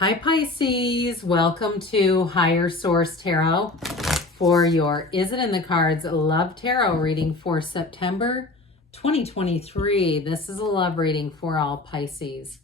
Hi Pisces, welcome to Higher Source Tarot for your Is It in the Cards Love Tarot reading for September 2023. This is a love reading for all Pisces.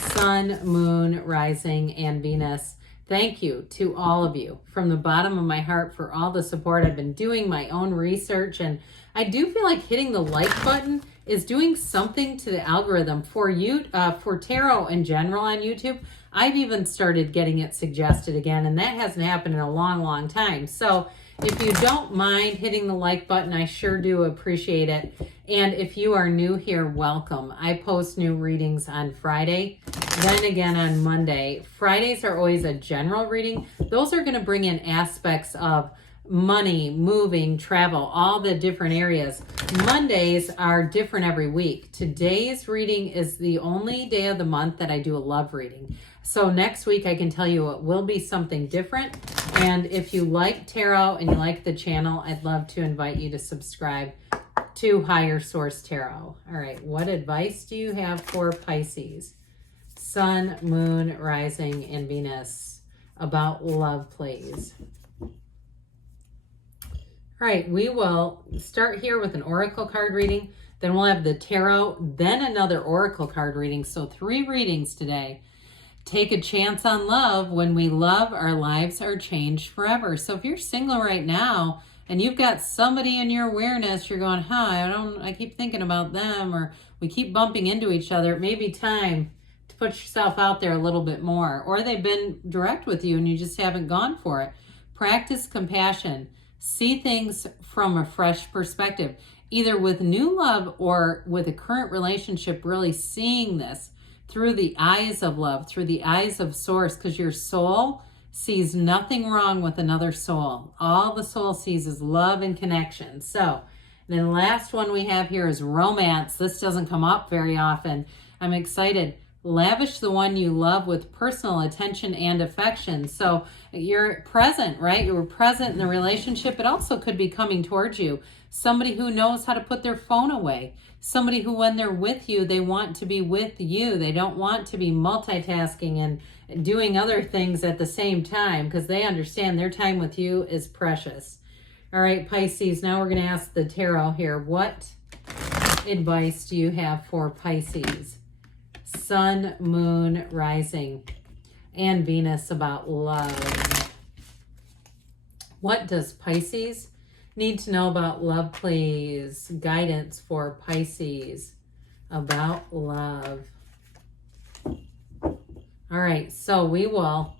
Sun, Moon, Rising, and Venus. Thank you to all of you from the bottom of my heart for all the support. I've been doing my own research, and I do feel like hitting the like button is doing something to the algorithm for you, for tarot in general on YouTube. I've even started getting it suggested again, and that hasn't happened in a long time. So if you don't mind hitting the like button, I sure do appreciate it. And if you are new here, welcome. I post new readings on Friday, then again on Monday. Fridays are always a general reading. Those are going to bring in aspects of money, moving, travel, all the different areas. Mondays are different every week. Today's reading is the only day of the month that I do a love reading. So next week I can tell you it will be something different. And if you like tarot and you like the channel, I'd love to invite you to subscribe to Higher Source Tarot. All right, what advice do you have for Pisces? Sun, Moon, Rising, and Venus about love, please. All right, we will start here with an oracle card reading. Then we'll have the tarot, then another oracle card reading. So 3 readings today. Take a chance on love. When we love, our lives are changed forever. So if you're single right now and you've got somebody in your awareness, you're going, I keep thinking about them, or we keep bumping into each other. It may be time to put yourself out there a little bit more. Or they've been direct with you and you just haven't gone for it. Practice compassion. See things from a fresh perspective, either with new love or with a current relationship, really seeing this through the eyes of love, through the eyes of source, because your soul sees nothing wrong with another soul. All the soul sees is love and connection. So then the last one we have here is romance. This doesn't come up very often. I'm excited. Lavish the one you love with personal attention and affection. So you're present, right? You were present in the relationship. It also could be coming towards you. Somebody who knows how to put their phone away. Somebody who, when they're with you, they want to be with you. They don't want to be multitasking and doing other things at the same time, because they understand their time with you is precious. All right, Pisces, now we're going to ask the tarot here. What advice do you have for Pisces? Sun, Moon, Rising, and Venus about love. What does Pisces need to know about love, please? Guidance for Pisces about love. All right, so we will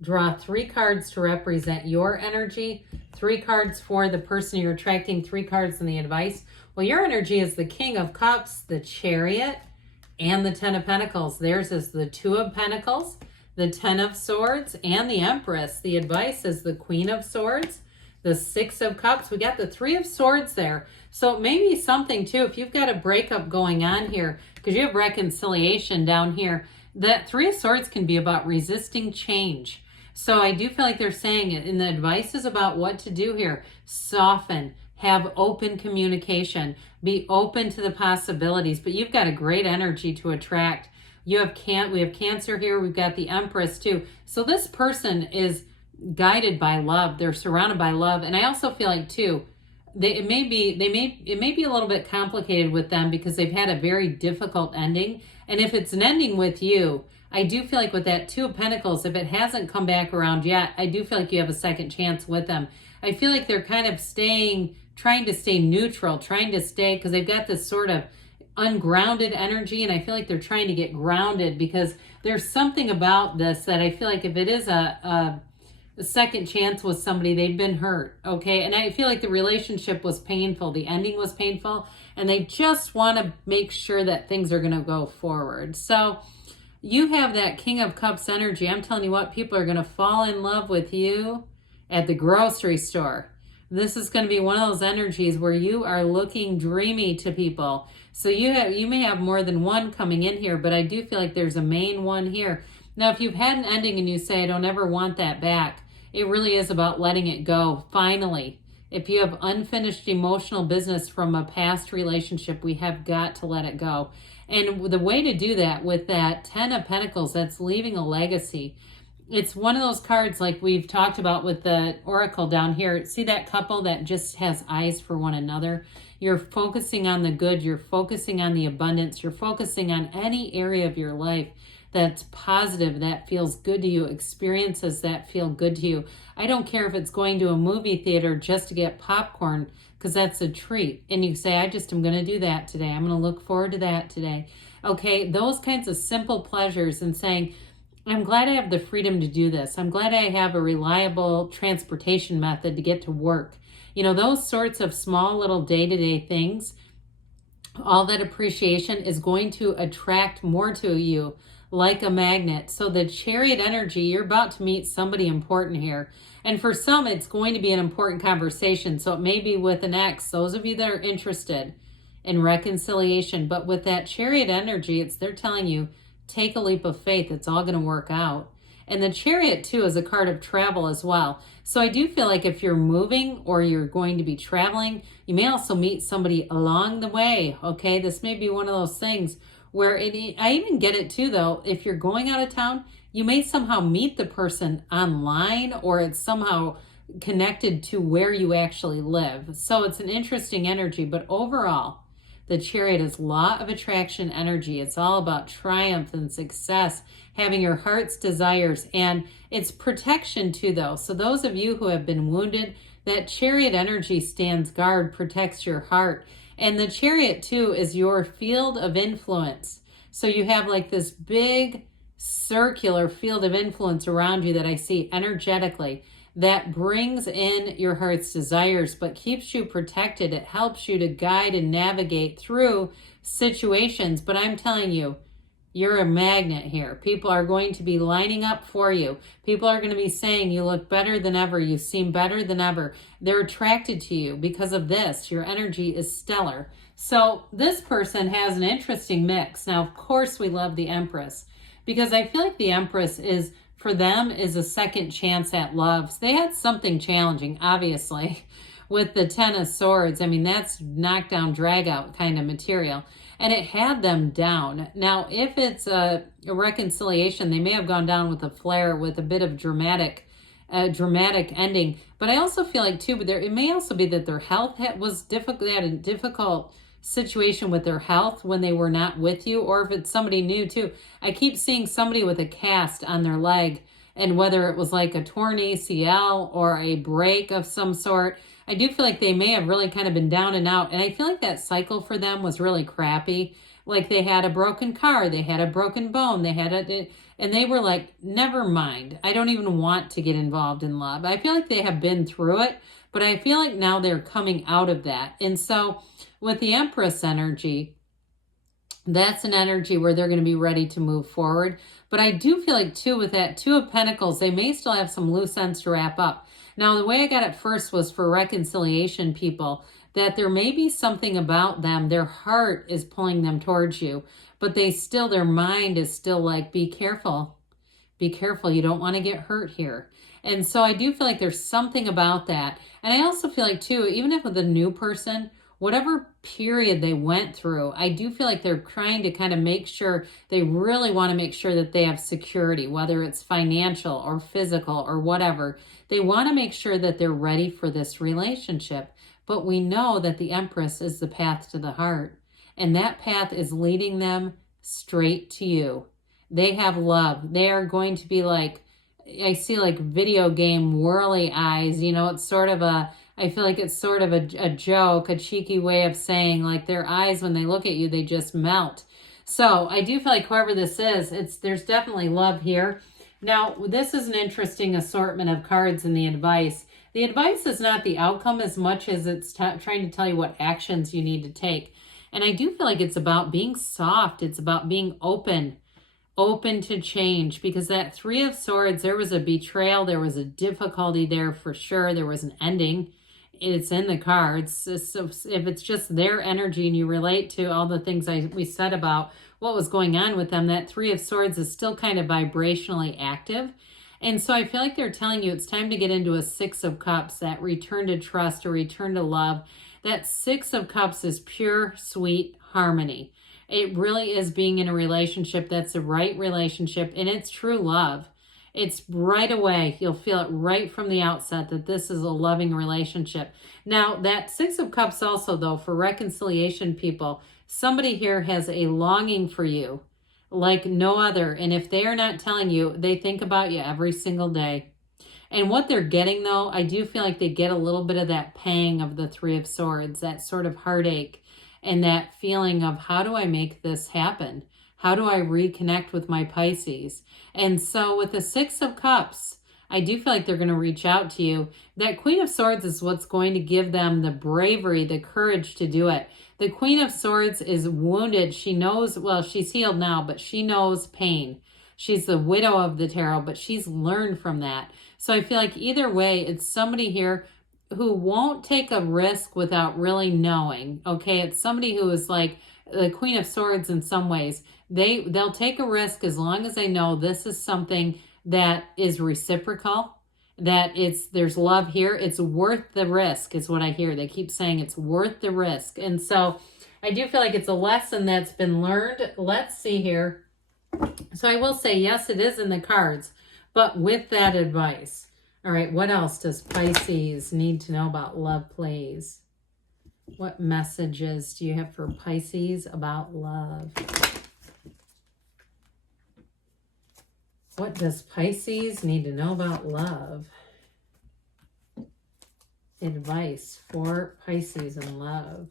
draw 3 cards to represent your energy, 3 cards for the person you're attracting, 3 cards in the advice. Well, your energy is the King of Cups, the Chariot, and the 10 of Pentacles. Theirs is the 2 of Pentacles, the 10 of Swords, and the Empress. The advice is the Queen of Swords, the 6 of Cups. We got the 3 of Swords there. So it may be something too, if you've got a breakup going on here, because you have reconciliation down here, that 3 of Swords can be about resisting change. So I do feel like they're saying it, and the advice is about what to do here. Soften. Have open communication. Be open to the possibilities. But you've got a great energy to attract. We have Cancer here. We've got the Empress too. So this person is guided by love. They're surrounded by love. And I also feel like too, it may be a little bit complicated with them because they've had a very difficult ending. And if it's an ending with you, I do feel like with that 2 of Pentacles, if it hasn't come back around yet, I do feel like you have a second chance with them. I feel like they're kind of trying to stay neutral, because they've got this sort of ungrounded energy, and I feel like they're trying to get grounded because there's something about this that I feel like if it is a second chance with somebody, they've been hurt, okay? And I feel like the relationship was painful, the ending was painful, and they just want to make sure that things are going to go forward. So you have that King of Cups energy. I'm telling you what, people are going to fall in love with you at the grocery store. This is going to be one of those energies where you are looking dreamy to people. So you may have more than one coming in here, but I do feel like there's a main one here. Now, if you've had an ending and you say, I don't ever want that back, it really is about letting it go. Finally, if you have unfinished emotional business from a past relationship, we have got to let it go. And the way to do that with that 10 of Pentacles, that's leaving a legacy. It's one of those cards like we've talked about with the Oracle down here. See that couple that just has eyes for one another? You're focusing on the good. You're focusing on the abundance. You're focusing on any area of your life that's positive, that feels good to you, experiences that feel good to you. I don't care if it's going to a movie theater just to get popcorn, because that's a treat. And you say, I just am going to do that today. I'm going to look forward to that today. Okay, those kinds of simple pleasures, and saying, I'm glad I have the freedom to do this. I'm glad I have a reliable transportation method to get to work. You know, those sorts of small little day-to-day things, all that appreciation is going to attract more to you like a magnet. So the Chariot energy, you're about to meet somebody important here. And for some, it's going to be an important conversation. So it may be with an ex, those of you that are interested in reconciliation. But with that Chariot energy, they're telling you, take a leap of faith. It's all going to work out. And the Chariot, too, is a card of travel as well. So I do feel like if you're moving or you're going to be traveling, you may also meet somebody along the way, okay? This may be one of those things where I even get it, too, though. If you're going out of town, you may somehow meet the person online, or it's somehow connected to where you actually live. So it's an interesting energy, but overall, the Chariot is law of attraction energy. It's all about triumph and success, having your heart's desires, and it's protection too, though. So those of you who have been wounded, that Chariot energy stands guard, protects your heart. And the Chariot too is your field of influence. So you have like this big circular field of influence around you that I see energetically, that brings in your heart's desires, but keeps you protected. It helps you to guide and navigate through situations. But I'm telling you, you're a magnet here. People are going to be lining up for you. People are going to be saying, you look better than ever. You seem better than ever. They're attracted to you because of this. Your energy is stellar. So this person has an interesting mix. Now, of course, we love the Empress, because I feel like the Empress is, for them, is a second chance at love. So they had something challenging, obviously, with the Ten of Swords. I mean, that's knockdown, drag out kind of material. And it had them down. Now, if it's a reconciliation, they may have gone down with a flare, with a bit of dramatic ending. But I also feel like, too, but it may also be that their health was difficult. They had a difficult situation with their health when they were not with you, or if it's somebody new too. I keep seeing somebody with a cast on their leg, and whether it was like a torn ACL or a break of some sort, I do feel like they may have really kind of been down and out. And I feel like that cycle for them was really crappy. Like they had a broken car, they had a broken bone, and they were like, never mind. I don't even want to get involved in love. I feel like they have been through it, but I feel like now they're coming out of that. And so with the Empress energy, that's an energy where they're going to be ready to move forward. But I do feel like, too, with that Two of Pentacles, they may still have some loose ends to wrap up. Now, the way I got it first was for reconciliation people, that there may be something about them. Their heart is pulling them towards you, but their mind is still like, be careful. Be careful. You don't want to get hurt here. And so I do feel like there's something about that. And I also feel like, too, even if with a new person, whatever period they went through, I do feel like they're trying to kind of make sure, they really want to make sure that they have security, whether it's financial or physical or whatever. They want to make sure that they're ready for this relationship. But we know that the Empress is the path to the heart, and that path is leading them straight to you. They have love. They are going to be like, I see like video game whirly eyes, you know, it's sort of I feel like it's sort of a joke, a cheeky way of saying, like, their eyes, when they look at you, they just melt. So I do feel like whoever this is, there's definitely love here. Now, this is an interesting assortment of cards in the advice. The advice is not the outcome as much as it's trying to tell you what actions you need to take. And I do feel like it's about being soft. It's about being open to change, because that Three of Swords, there was a betrayal. There was a difficulty there for sure. There was an ending. It's in the cards. So if it's just their energy and you relate to all the things we said about what was going on with them, that Three of Swords is still kind of vibrationally active. And so I feel like they're telling you it's time to get into a Six of Cups, that return to trust or return to love. That Six of Cups is pure, sweet harmony. It really is being in a relationship that's the right relationship, and it's true love. It's right away. You'll feel it right from the outset that this is a loving relationship. Now, that Six of Cups also, though, for reconciliation people, somebody here has a longing for you like no other. And if they are not telling you, they think about you every single day. And what they're getting, though, I do feel like they get a little bit of that pang of the Three of Swords, that sort of heartache and that feeling of, how do I make this happen? How do I reconnect with my Pisces? And so with the Six of Cups, I do feel like they're going to reach out to you. That Queen of Swords is what's going to give them the bravery, the courage to do it. The Queen of Swords is wounded. She knows, well, she's healed now, but she knows pain. She's the widow of the tarot, but she's learned from that. So I feel like either way, it's somebody here who won't take a risk without really knowing. Okay, it's somebody who is like the Queen of Swords in some ways. They'll take a risk as long as they know this is something that is reciprocal, that there's love here. It's worth the risk is what I hear. They keep saying it's worth the risk. And so I do feel like it's a lesson that's been learned. Let's see here. So I will say, yes, it is in the cards, but with that advice. All right, what else does Pisces need to know about love plays? What messages do you have for Pisces about love? What does Pisces need to know about love? Advice for Pisces and love.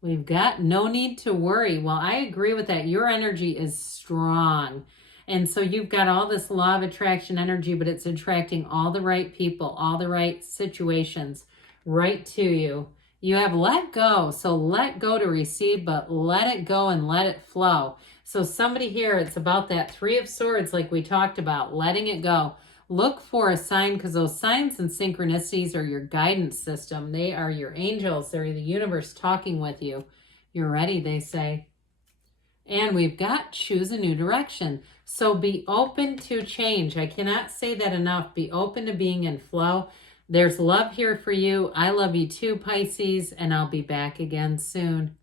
We've got no need to worry. Well, I agree with that. Your energy is strong. And so you've got all this law of attraction energy, but it's attracting all the right people, all the right situations right to you. You have let go. So let go to receive, but let it go and let it flow. So somebody here, it's about that Three of Swords like we talked about, letting it go. Look for a sign, because those signs and synchronicities are your guidance system. They are your angels. They're the universe talking with you. You're ready, they say. And we've got choose a new direction. So be open to change. I cannot say that enough. Be open to being in flow. There's love here for you. I love you too, Pisces, and I'll be back again soon.